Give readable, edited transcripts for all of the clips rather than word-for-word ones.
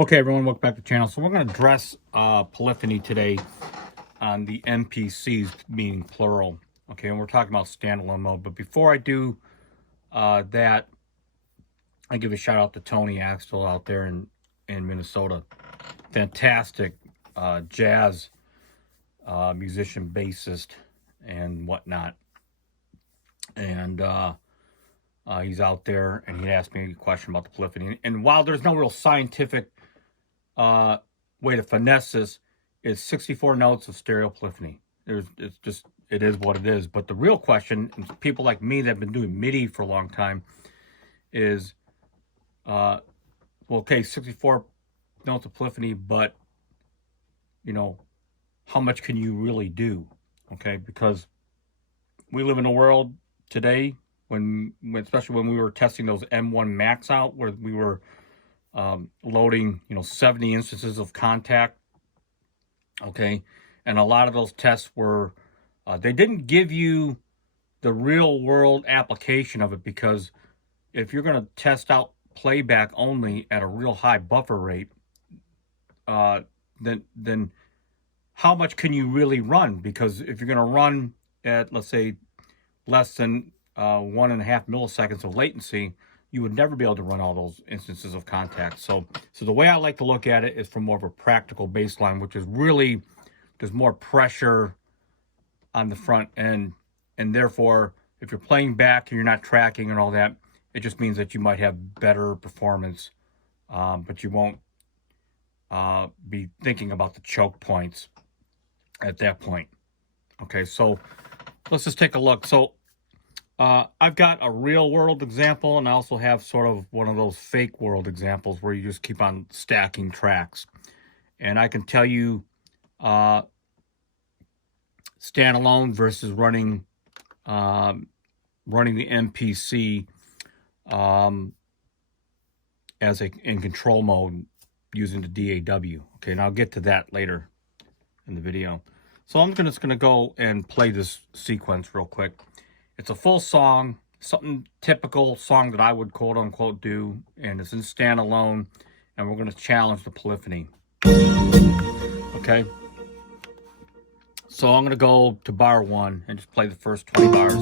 Okay, everyone, welcome back to the channel. So we're going to address polyphony today on the MPCs, meaning plural. Okay, and we're talking about standalone mode. But before I do that, I give a shout out to Tony Axtell out there in Minnesota. Fantastic jazz musician, bassist, and whatnot. And he's out there, and he asked me a question about the polyphony. And while there's no real scientific way to finesse this, is 64 notes of stereo polyphony. It is what it is. But the real question, and people like me that have been doing MIDI for a long time, is, well, okay, 64 notes of polyphony, but, you know, how much can you really do? Okay, because we live in a world today, especially when we were testing those M1 Max out, where we were loading, 70 instances of contact. Okay, and a lot of those tests were, they didn't give you the real world application of it, because if you're going to test out playback only at a real high buffer rate, then how much can you really run? Because if you're going to run at, let's say, less than 1.5 milliseconds of latency, you would never be able to run all those instances of contact. So the way I like to look at it is from more of a practical baseline, which is really, there's more pressure on the front end. And therefore, if you're playing back and you're not tracking and all that, it just means that you might have better performance, but you won't be thinking about the choke points at that point. Okay, so let's just take a look. So I've got a real world example, and I also have sort of one of those fake world examples where you just keep on stacking tracks. And I can tell you standalone versus running the MPC in control mode using the DAW. Okay, and I'll get to that later in the video. So I'm just going to go and play this sequence real quick. It's a full song, something typical song that I would quote unquote do, and it's in standalone, and we're going to challenge the polyphony. Okay, so I'm going to go to bar 1 and just play the first 20 bars.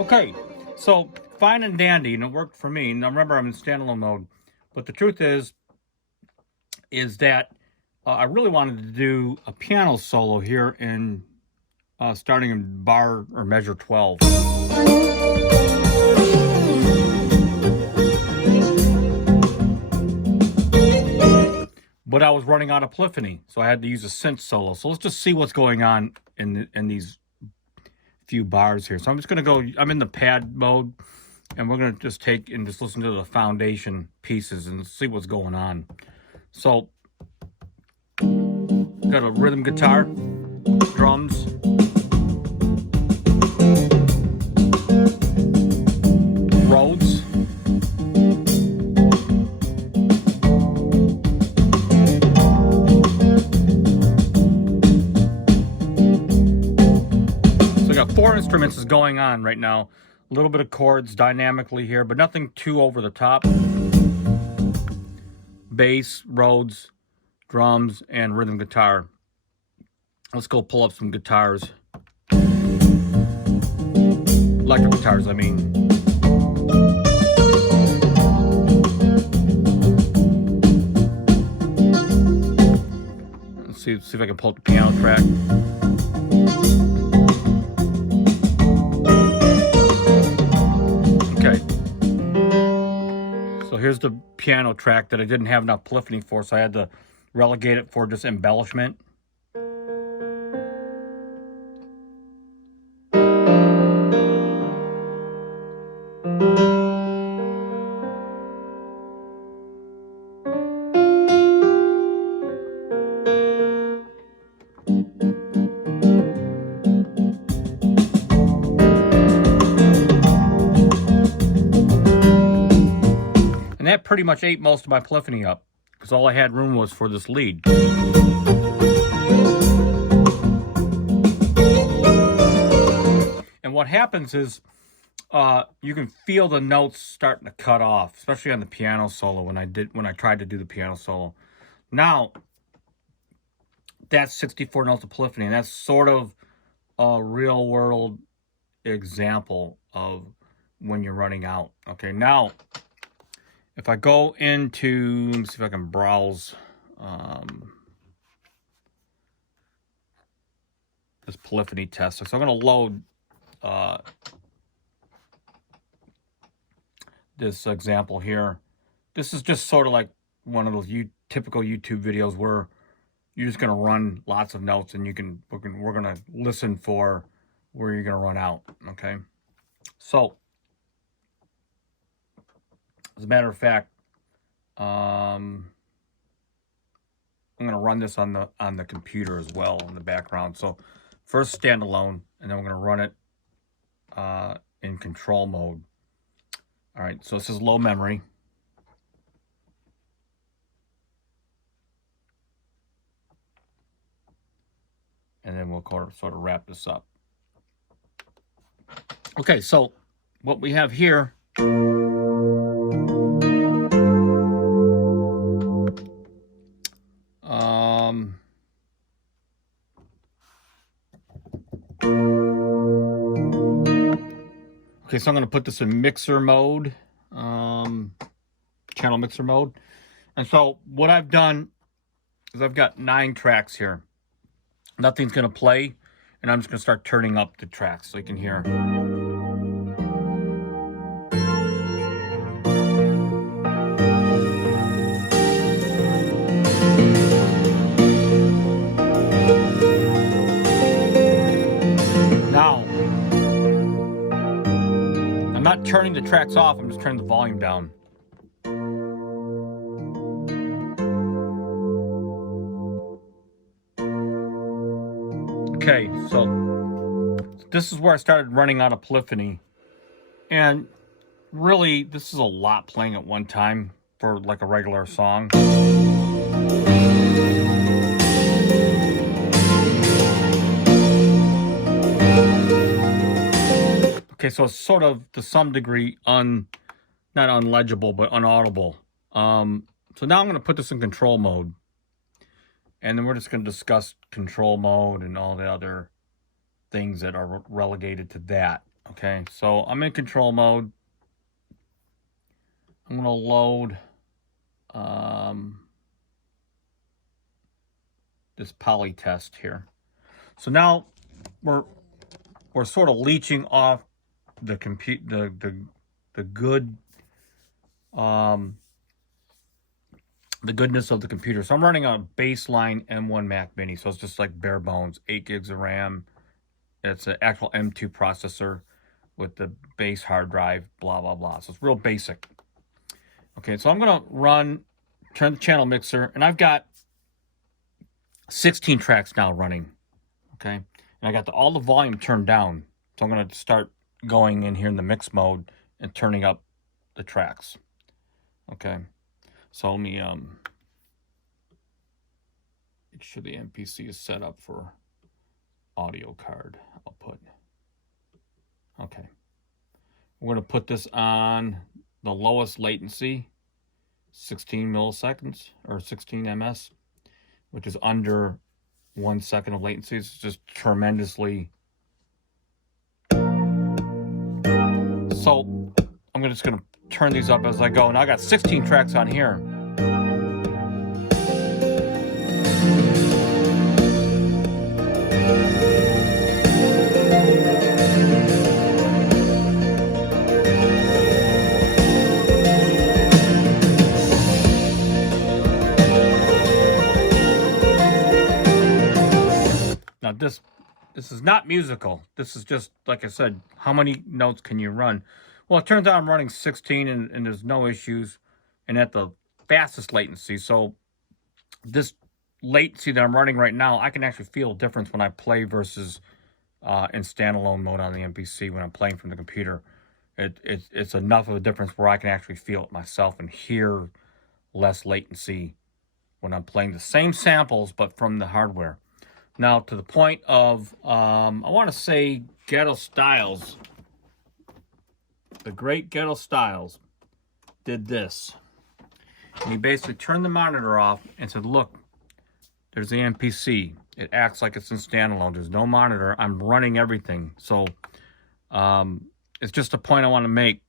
Okay, so fine and dandy, and it worked for me. Now remember, I'm in standalone mode, but the truth is that I really wanted to do a piano solo here in starting in bar or measure 12. But I was running out of polyphony, so I had to use a synth solo. So let's just see what's going on in these few bars here. So I'm just going to go, I'm in the pad mode, and we're going to just take and just listen to the foundation pieces and see what's going on. So got a rhythm guitar, drums, Rhodes, so I got 4 instruments is going on right now. A little bit of chords dynamically here, but nothing too over the top. Bass, Rhodes, drums, and rhythm guitar. Let's go pull up some guitars. Electric guitars, I mean. Let's see if I can pull up the piano track. Okay. So here's the piano track that I didn't have enough polyphony for, so I had to relegate it for just embellishment. And that pretty much ate most of my polyphony up, because all I had room was for this lead. And what happens is you can feel the notes starting to cut off, especially on the piano solo when I tried to do the piano solo. Now, that's 64 notes of polyphony, and that's sort of a real world example of when you're running out. Okay, now if I go into, let me see if I can browse this polyphony tester. So I'm going to load this example here. This is just sort of like one of those typical YouTube videos where you're just going to run lots of notes, and we're going to listen for where you're going to run out. Okay, so as a matter of fact, I'm going to run this on the computer as well in the background. So first standalone, and then we're going to run it in control mode. All right, so this is low memory. And then we'll sort of wrap this up. Okay, so what we have here okay, so I'm going to put this in mixer mode, channel mixer mode. And so what I've done is I've got 9 tracks here. Nothing's going to play, and I'm just going to start turning up the tracks so you can hear. Now, I'm not turning the tracks off, I'm just turning the volume down. Okay, so this is where I started running out of polyphony. And really, this is a lot playing at one time for like a regular song. Okay, so it's sort of, to some degree, not unlegible, but unaudible. So now I'm going to put this in control mode. And then we're just going to discuss control mode and all the other things that are relegated to that. Okay, so I'm in control mode. I'm going to load this poly test here. So now we're sort of leeching off the goodness of the computer. So I'm running on a baseline M1 Mac Mini, so it's just like bare bones, 8 gigs of RAM. It's an actual M2 processor with the base hard drive, blah, blah, blah. So it's real basic. Okay, so I'm going to turn the channel mixer, and I've got 16 tracks now running. Okay, and I got all the volume turned down. So I'm going to start going in here in the mix mode and turning up the tracks. Okay. So let me make sure the MPC is set up for audio card output. Okay. We're going to put this on the lowest latency, 16 milliseconds, or 16 ms, which is under 1 second of latency. It's just tremendously. So I'm just going to turn these up as I go. Now I got 16 tracks on here. this is not musical. This is just, like I said, how many notes can you run? Well, it turns out I'm running 16 and there's no issues, and at the fastest latency. So this latency that I'm running right now, I can actually feel a difference when I play versus in standalone mode on the MPC when I'm playing from the computer. It's enough of a difference where I can actually feel it myself and hear less latency when I'm playing the same samples but from the hardware. Now, to the point of, I want to say Ghetto Styles, the great Ghetto Styles, did this. And he basically turned the monitor off and said, look, there's the MPC. It acts like it's in standalone. There's no monitor. I'm running everything. So it's just a point I want to make.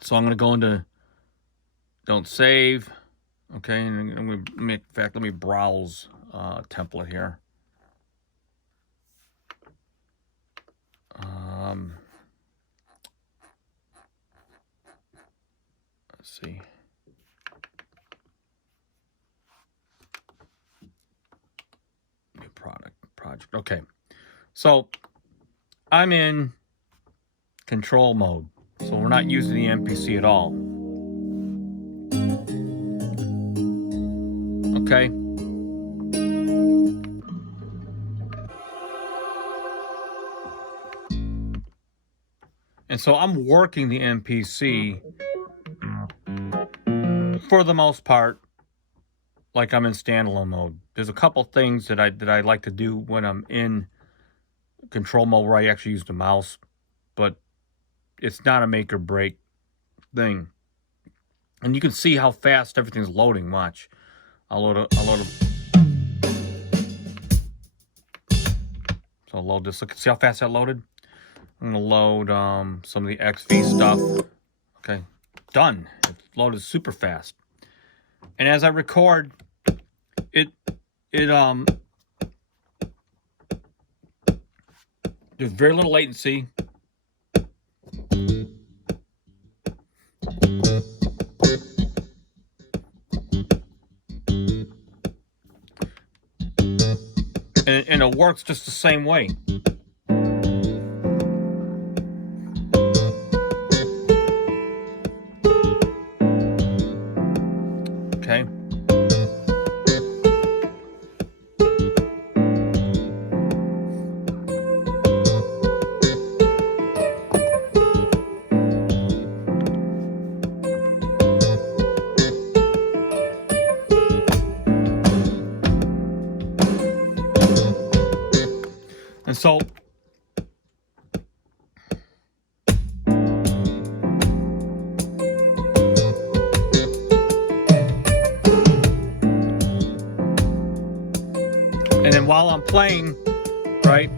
So I'm going to go into don't save. Okay, and I'm going to make, in fact, let me browse a template here. Let's see. New project. Okay, so I'm in control mode, so we're not using the MPC at all. Okay. And so I'm working the MPC for the most part like I'm in standalone mode. There's a couple things that I like to do when I'm in control mode where I actually use the mouse, but it's not a make or break thing. And you can see how fast everything's loading. Watch. I'll load So I'll load this. Look, see how fast that loaded? I'm gonna load some of the XV stuff. Okay, done. It loaded super fast. And as I record, there's very little latency. And it works just the same way. Okay. And so and then while I'm playing, right,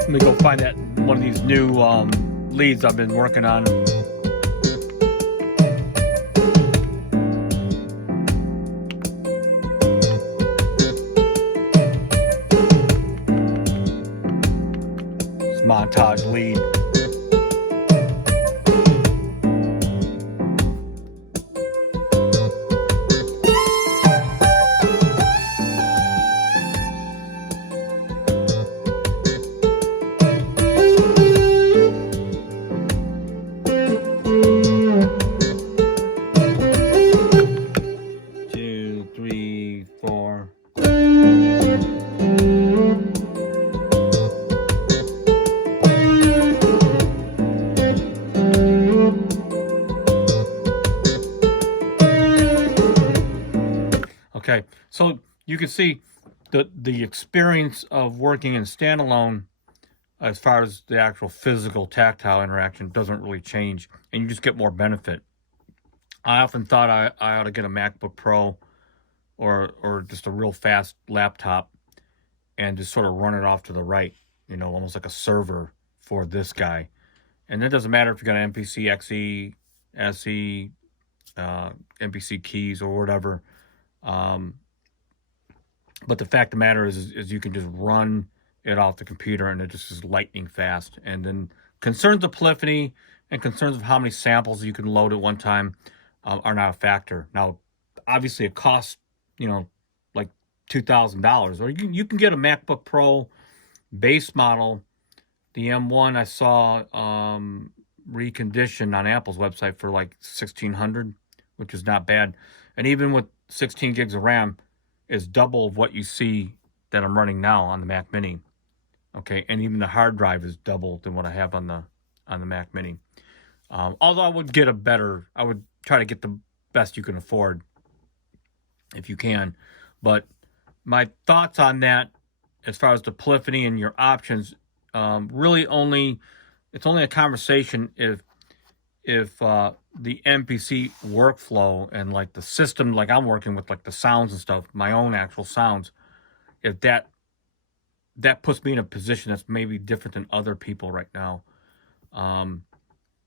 let me go find that one of these new leads I've been working on. Montage lead. Two, three, four. Okay, so you can see the experience of working in standalone as far as the actual physical tactile interaction doesn't really change, and you just get more benefit. I often thought I ought to get a MacBook Pro or just a real fast laptop and just sort of run it off to the right, you know, almost like a server for this guy. And it doesn't matter if you got an MPC, XE, SE, MPC keys or whatever. But the fact of the matter is you can just run it off the computer and it just is lightning fast. And then concerns of polyphony and concerns of how many samples you can load at one time, are not a factor. Now, obviously, it costs, you know, like $2,000, or you can get a MacBook Pro base model. The M1 I saw reconditioned on Apple's website for like 1,600, which is not bad. And even with 16 gigs of RAM, is double of what you see that I'm running now on the Mac Mini. Okay, and even the hard drive is double than what I have on the Mac Mini. Although I would try to get the best you can afford if you can. But my thoughts on that, as far as the polyphony and your options, really it's only a conversation if the MPC workflow and like the system, like I'm working with, like the sounds and stuff, my own actual sounds, if that puts me in a position that's maybe different than other people right now,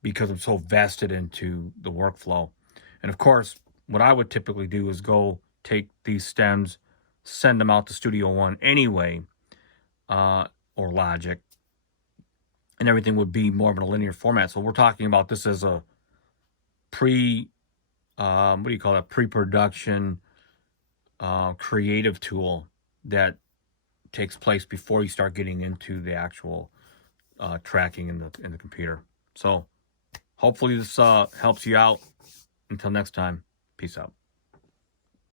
because I'm so vested into the workflow. And of course, what I would typically do is go take these stems, send them out to Studio One anyway, or Logic, and everything would be more of in a linear format. So we're talking about this as a pre-production creative tool that takes place before you start getting into the actual tracking in the computer. So hopefully this helps you out. Until next time, peace out.